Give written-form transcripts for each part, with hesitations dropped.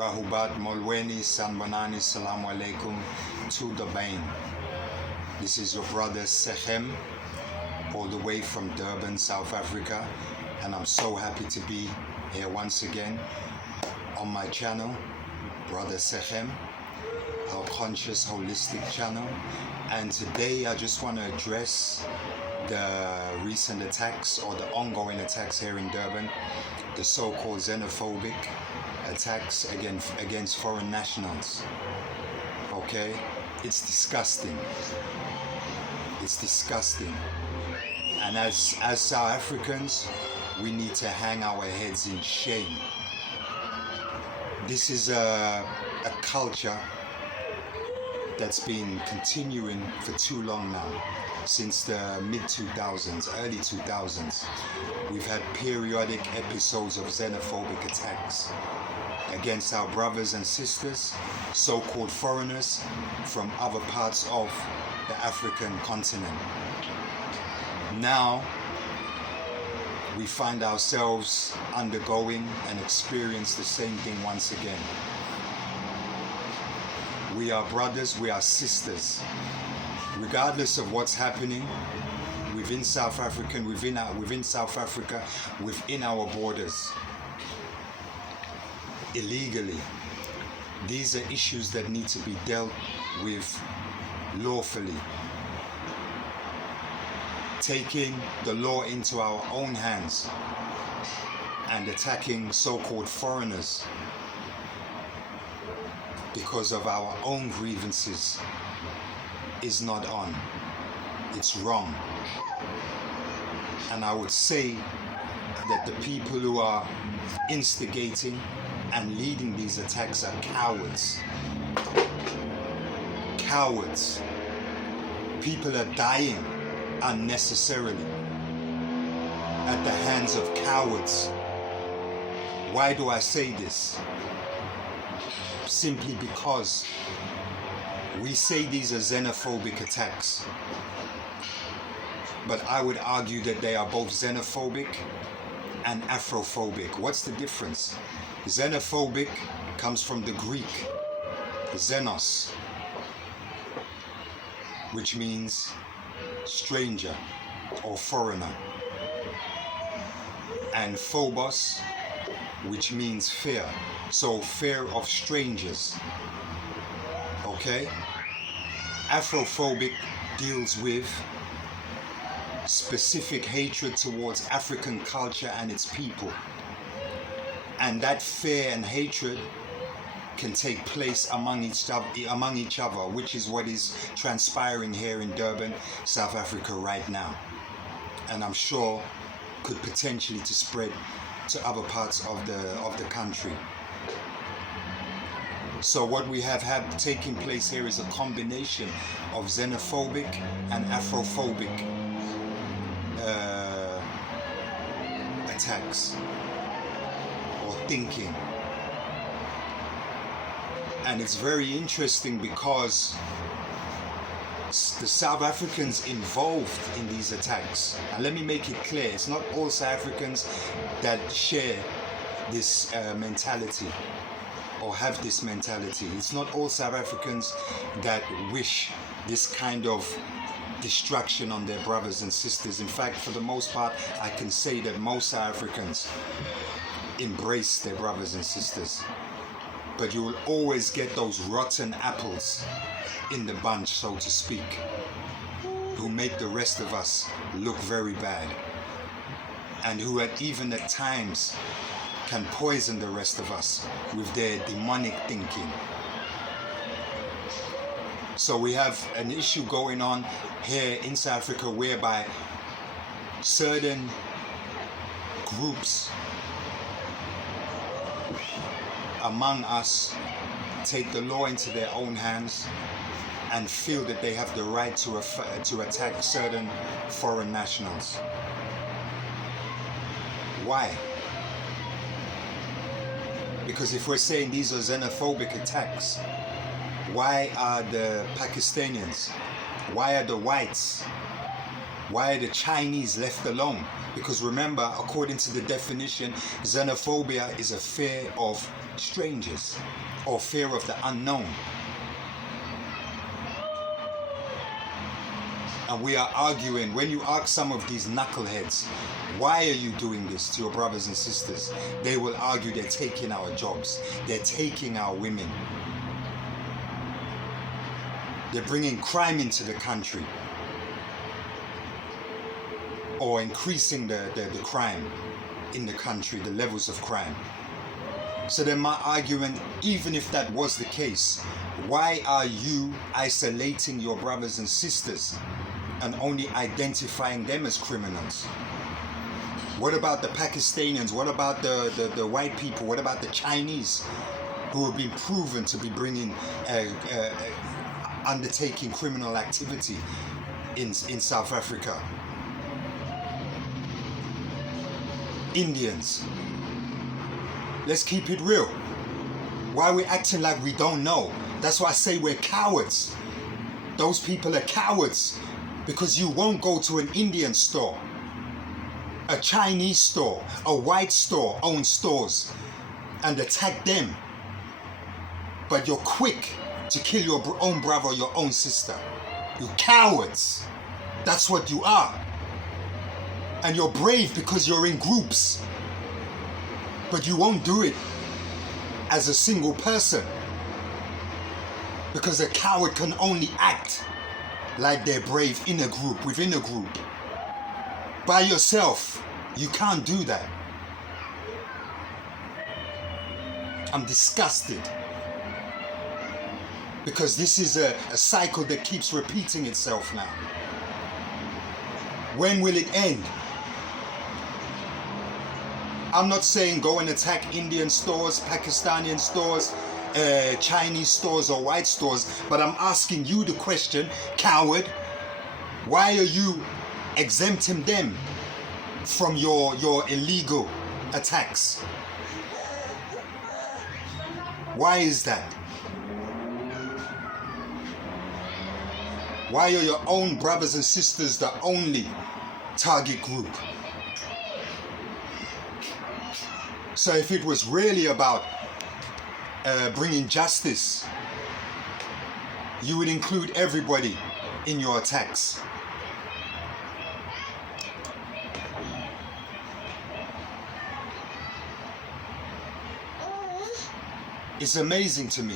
Rahubat Molweni Sanbanani Salamu Alaikum to the Bain. This is your brother Sekhem, all the way from Durban, South Africa, and I'm so happy to be here once again on my channel, Brother Sekhem, our conscious holistic channel. And today I just want to address the recent attacks, or the ongoing attacks here in Durban, the so-called xenophobic attacks against foreign nationals. Okay, it's disgusting. It's disgusting. And as South Africans, we need to hang our heads in shame. This is a culture that's been continuing for too long now. Since the mid-2000s, early 2000s, we've had periodic episodes of xenophobic attacks against our brothers and sisters, so-called foreigners from other parts of the African continent. Now, we find ourselves undergoing and experience the same thing once again. We are brothers, we are sisters. Regardless of what's happening within South Africa, within our borders, illegally, these are issues that need to be dealt with lawfully. Taking the law into our own hands and attacking so-called foreigners because of our own grievances is not on. It's wrong. And I would say that the people who are instigating and leading these attacks are cowards. Cowards. People are dying unnecessarily at the hands of cowards. Why do I say this? Simply because we say these are xenophobic attacks, but I would argue that they are both xenophobic and Afrophobic. What's the difference? Xenophobic comes from the Greek xenos, which means stranger or foreigner, and phobos, which means fear. So fear of strangers. Okay? Afrophobic deals with specific hatred towards African culture and its people. And that fear and hatred can take place among each other, which is what is transpiring here in Durban, South Africa right now. And I'm sure could potentially to spread to other parts of the country. So what we have had taking place here is a combination of xenophobic and Afrophobic attacks or thinking. And it's very interesting because the South Africans involved in these attacks, and let me make it clear, it's not all South Africans that share this mentality or have this mentality. It's not all South Africans that wish this kind of destruction on their brothers and sisters. In fact, for the most part, I can say that most South Africans embrace their brothers and sisters. But you will always get those rotten apples in the bunch, so to speak, who make the rest of us look very bad, and who even at times can poison the rest of us with their demonic thinking. So we have an issue going on here in South Africa whereby certain groups among us take the law into their own hands and feel that they have the right to attack certain foreign nationals. Why? Because if we're saying these are xenophobic attacks, why are the Pakistanians, why are the whites Why are the Chinese left alone? Because remember, according to the definition, xenophobia is a fear of strangers or fear of the unknown. And we are arguing, when you ask some of these knuckleheads, why are you doing this to your brothers and sisters? They will argue they're taking our jobs. They're taking our women. They're bringing crime into the country. Or increasing the crime in the country, the levels of crime. So then my argument, even if that was the case, why are you isolating your brothers and sisters and only identifying them as criminals? What about the Pakistanians? What about the white people? What about the Chinese who have been proven to be undertaking criminal activity in South Africa? Indians. Let's keep it real. Why are we acting like we don't know? That's why I say we're cowards. Those people are cowards because you won't go to an Indian store, a Chinese store, a white store, own stores, and attack them. But you're quick to kill your own brother or your own sister. You cowards. That's what you are. And you're brave because you're in groups. But you won't do it as a single person. Because a coward can only act like they're brave in a group, within a group. By yourself, you can't do that. I'm disgusted. Because this is a cycle that keeps repeating itself now. When will it end? I'm not saying go and attack Indian stores, Pakistani stores, Chinese stores or white stores, but I'm asking you the question, coward, why are you exempting them from your illegal attacks? Why is that? Why are your own brothers and sisters the only target group? So if it was really about bringing justice, you would include everybody in your attacks. It's amazing to me.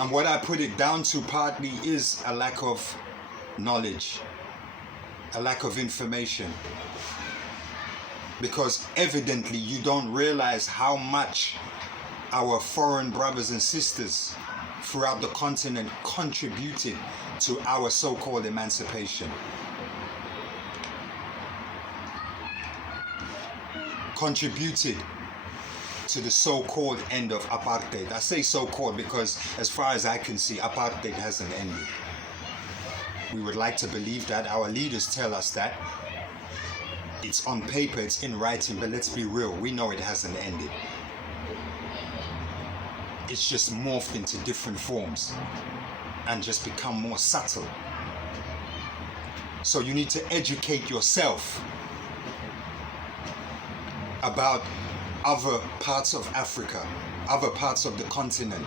And what I put it down to partly is a lack of knowledge, a lack of information. Because evidently you don't realize how much our foreign brothers and sisters throughout the continent contributed to our so-called emancipation. Contributed to the so-called end of apartheid. I say so-called because as far as I can see, apartheid hasn't ended. We would like to believe that. Our leaders tell us that. It's on paper, it's in writing, but let's be real, we know it hasn't ended. It's just morphed into different forms and just become more subtle. So you need to educate yourself about other parts of Africa, other parts of the continent,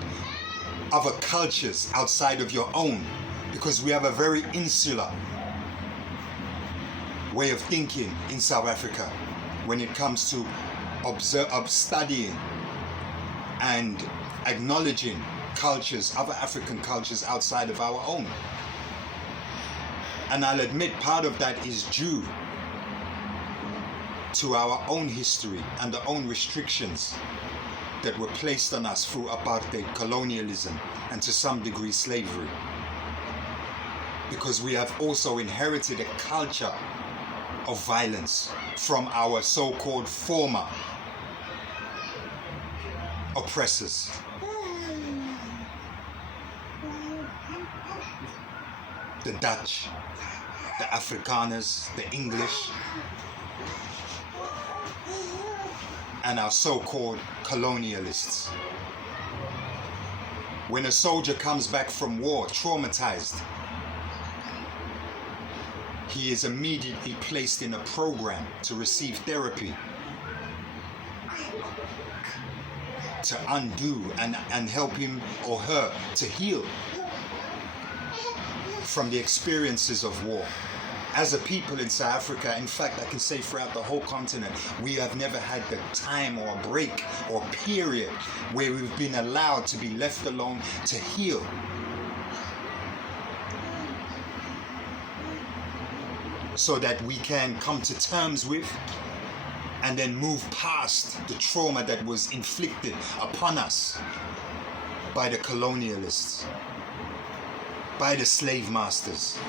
other cultures outside of your own, because we have a very insular way of thinking in South Africa when it comes to studying and acknowledging cultures, other African cultures outside of our own. And I'll admit part of that is due to our own history and the own restrictions that were placed on us through apartheid, colonialism, and to some degree slavery. Because we have also inherited a culture of violence from our so-called former oppressors. The Dutch, the Afrikaners, the English, and our so-called colonialists. When a soldier comes back from war traumatized, he is immediately placed in a program to receive therapy to undo and help him or her to heal from the experiences of war. As a people in South Africa, in fact, I can say throughout the whole continent, we have never had the time or break or period where we've been allowed to be left alone to heal. So that we can come to terms with and then move past the trauma that was inflicted upon us by the colonialists, by the slave masters,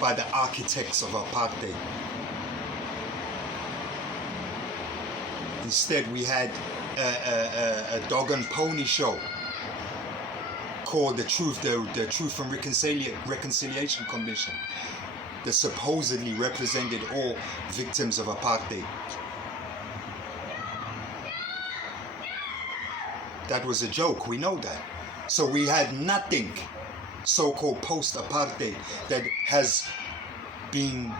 by the architects of apartheid. Instead, we had a dog and pony show called the Truth and Reconciliation Commission that supposedly represented all victims of apartheid. That was a joke, we know that. So we had nothing so-called post-apartheid that has been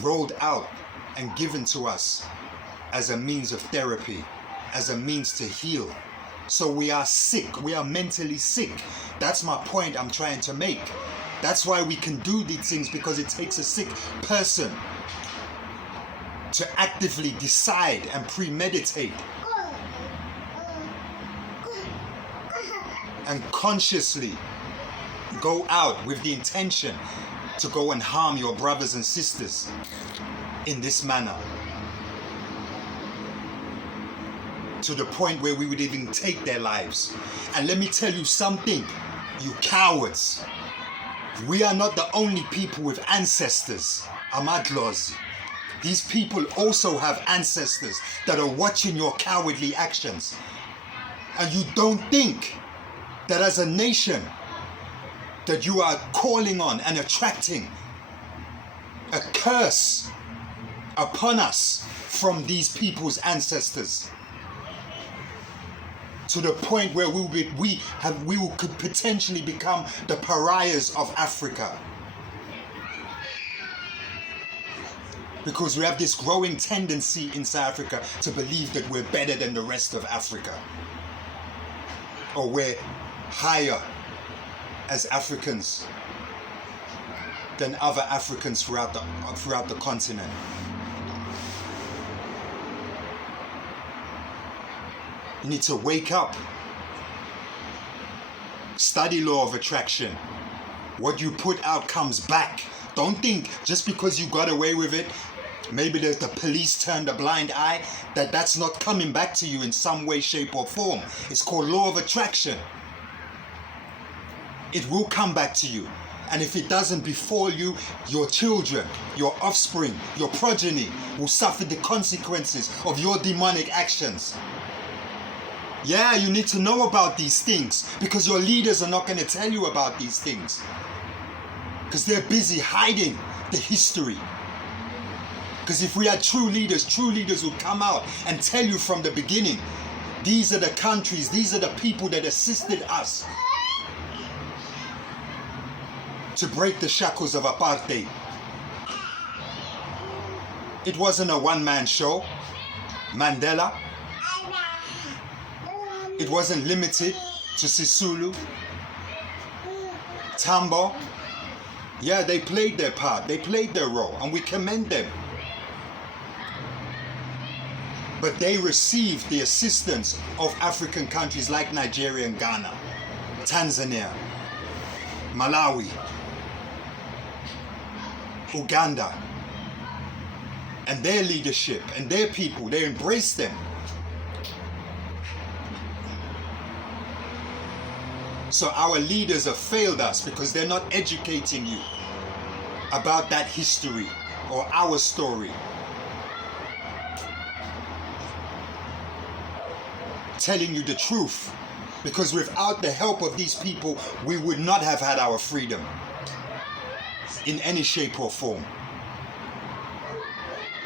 rolled out and given to us as a means of therapy, as a means to heal. So we are sick, we are mentally sick. That's my point I'm trying to make. That's why we can do these things, because it takes a sick person to actively decide and premeditate and consciously go out with the intention to go and harm your brothers and sisters in this manner, to the point where we would even take their lives. And let me tell you something, you cowards, we are not the only people with ancestors, Amadlos. These people also have ancestors that are watching your cowardly actions. And you don't think that as a nation that you are calling on and attracting a curse upon us from these people's ancestors, to the point where we could potentially become the pariahs of Africa, because we have this growing tendency in South Africa to believe that we're better than the rest of Africa, or we're higher as Africans than other Africans throughout the continent. You need to wake up. Study law of attraction. What you put out comes back. Don't think just because you got away with it, maybe the police turned a blind eye, that's not coming back to you in some way, shape or form. It's called law of attraction. It will come back to you. And if it doesn't befall you, your children, your offspring, your progeny will suffer the consequences of your demonic actions. Yeah, you need to know about these things, because your leaders are not going to tell you about these things, because they're busy hiding the history. Because if we had true leaders would come out and tell you from the beginning, these are the countries, these are the people that assisted us to break the shackles of apartheid. It wasn't a one-man show. Mandela. It wasn't limited to Sisulu. Tambo. Yeah, they played their part. They played their role, and we commend them. But they received the assistance of African countries like Nigeria and Ghana, Tanzania, Malawi, Uganda, and their leadership and their people. They embraced them. So our leaders have failed us because they're not educating you about that history or our story. Telling you the truth, because without the help of these people, we would not have had our freedom in any shape or form.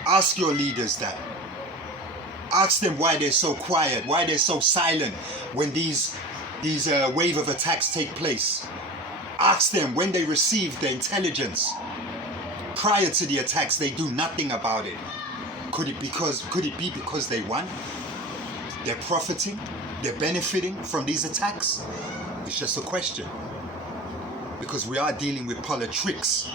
Ask your leaders that. Ask them why they're so quiet, why they're so silent when these these wave of attacks take place. Ask them when they received the intelligence. Prior to the attacks, they do nothing about it. Could it be because they won? They're profiting? They're benefiting from these attacks? It's just a question. Because we are dealing with politricks.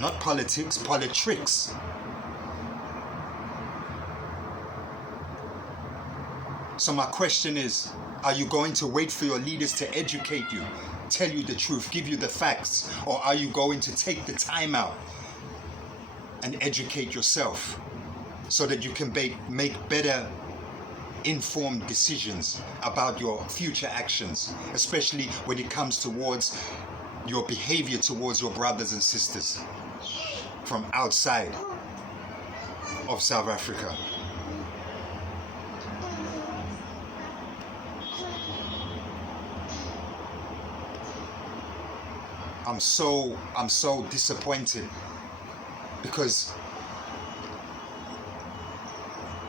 Not politics, politricks. So my question is, are you going to wait for your leaders to educate you, tell you the truth, give you the facts, or are you going to take the time out and educate yourself so that you can make better informed decisions about your future actions, especially when it comes towards your behavior towards your brothers and sisters from outside of South Africa? I'm so disappointed because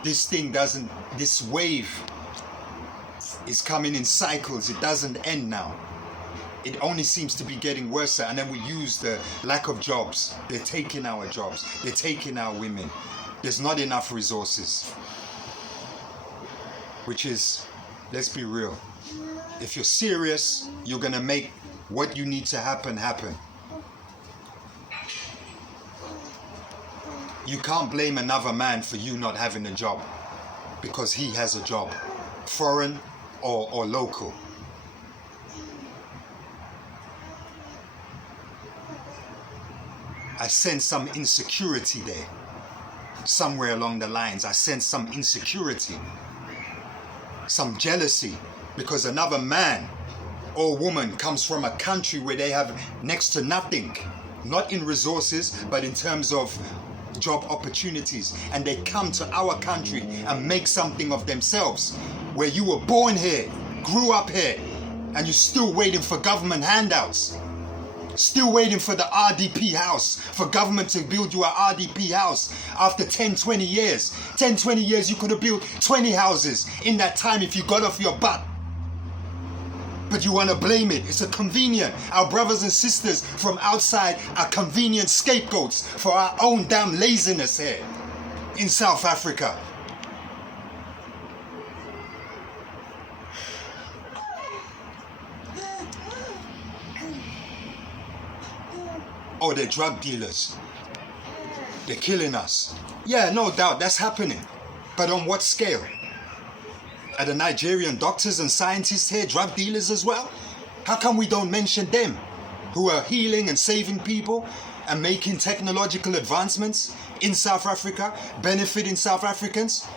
this wave is coming in cycles. It doesn't end now. It only seems to be getting worse, and then we use the lack of jobs. They're taking our jobs. They're taking our women. There's not enough resources. Which is, let's be real. If you're serious, you're gonna make what you need to happen. You can't blame another man for you not having a job because he has a job, foreign or local. I sense some insecurity there. Somewhere along the lines, I sense some insecurity, some jealousy, because another man or woman comes from a country where they have next to nothing, not in resources, but in terms of job opportunities, and they come to our country and make something of themselves, where you were born here, grew up here, and you're still waiting for government handouts, still waiting for the RDP house, for government to build you a RDP house after 10-20 years. 10-20 years, you could have built 20 houses in that time if you got off your butt. But you want to blame it. It's a convenient. Our brothers and sisters from outside are convenient scapegoats for our own damn laziness here in South Africa. Oh, they're drug dealers. They're killing us. Yeah, no doubt, that's happening. But on what scale? Are the Nigerian doctors and scientists here drug dealers as well? How come we don't mention them, who are healing and saving people and making technological advancements in South Africa, benefiting South Africans?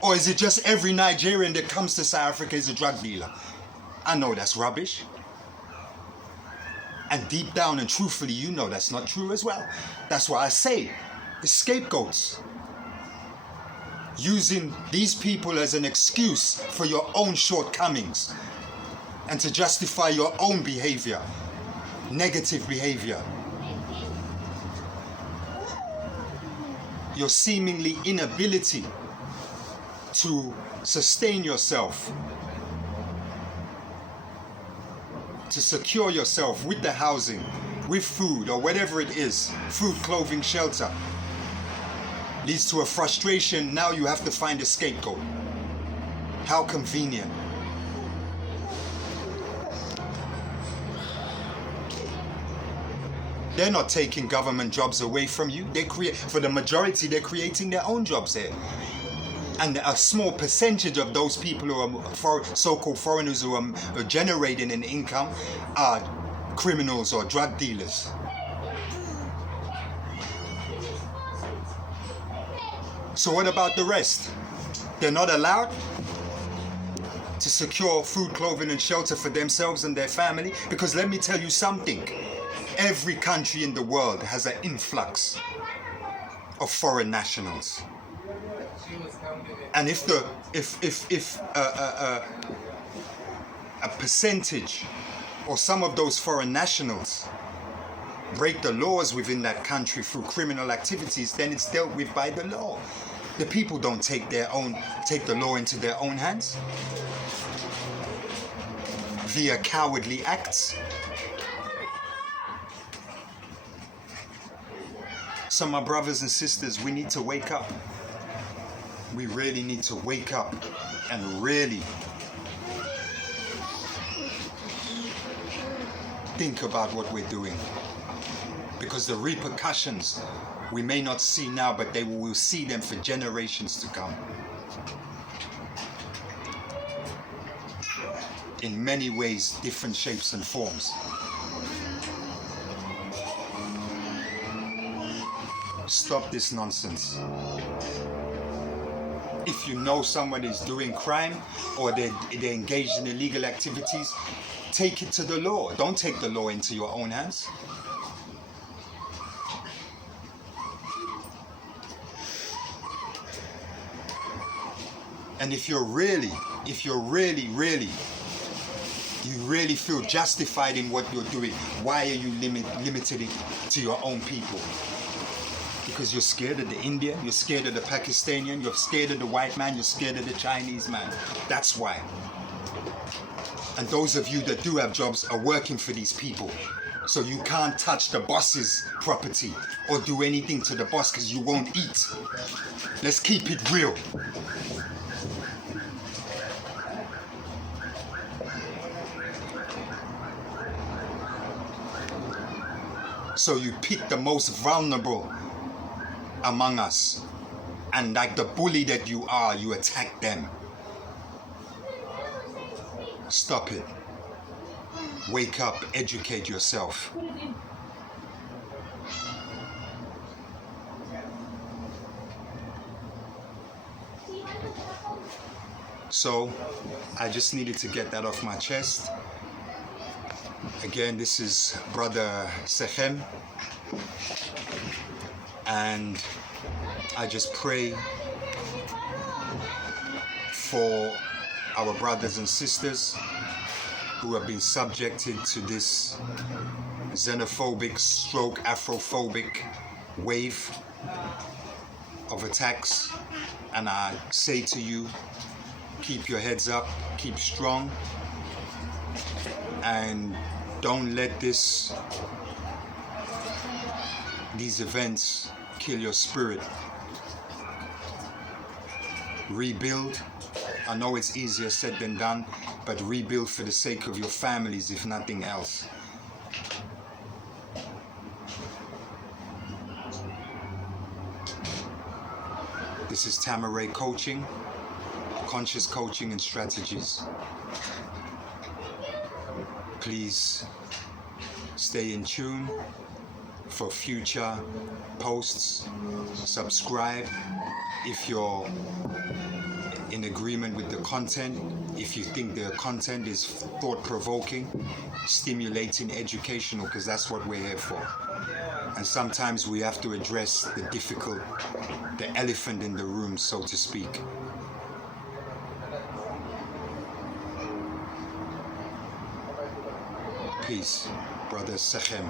Or is it just every Nigerian that comes to South Africa is a drug dealer? I know that's rubbish. And deep down and truthfully, you know that's not true as well. That's why I say, it's scapegoats. Using these people as an excuse for your own shortcomings and to justify your own behavior, negative behavior. Your seemingly inability to sustain yourself, to secure yourself with the housing, with food or whatever it is, food, clothing, shelter, leads to a frustration. Now you have to find a scapegoat. How convenient. They're not taking government jobs away from you. For the majority, they're creating their own jobs here. And a small percentage of those people who are so-called foreigners who are generating an income are criminals or drug dealers. So what about the rest? They're not allowed to secure food, clothing and shelter for themselves and their family? Because let me tell you something. Every country in the world has an influx of foreign nationals. And if a percentage or some of those foreign nationals break the laws within that country through criminal activities, then it's dealt with by the law. The people don't take the law into their own hands via cowardly acts. So my brothers and sisters, we need to wake up. We really need to wake up and really think about what we're doing. Because the repercussions we may not see now, but we will see them for generations to come. In many ways, different shapes and forms. Stop this nonsense. If you know someone is doing crime or they're engaged in illegal activities, take it to the law. Don't take the law into your own hands. And if you really feel justified in what you're doing, why are you limited it to your own people? Because you're scared of the Indian, you're scared of the Pakistani, you're scared of the white man, you're scared of the Chinese man. That's why. And those of you that do have jobs are working for these people. So you can't touch the boss's property or do anything to the boss because you won't eat. Let's keep it real. So you pick the most vulnerable among us, and like the bully that you are, you attack them. Stop it. Wake up, educate yourself. So I just needed to get that off my chest. Again, this is Brother Sekhem, and I just pray for our brothers and sisters who have been subjected to this xenophobic stroke Afrophobic wave of attacks. And I say to you, keep your heads up, keep strong, and don't let these events kill your spirit. Rebuild. I know it's easier said than done, but rebuild for the sake of your families, if nothing else. This is Tamaray Coaching, Conscious Coaching and Strategies. Please stay in tune for future posts. Subscribe if you're in agreement with the content, if you think the content is thought-provoking, stimulating, educational, because that's what we're here for. And sometimes we have to address the elephant in the room, so to speak. Peace, Brother Sekhem.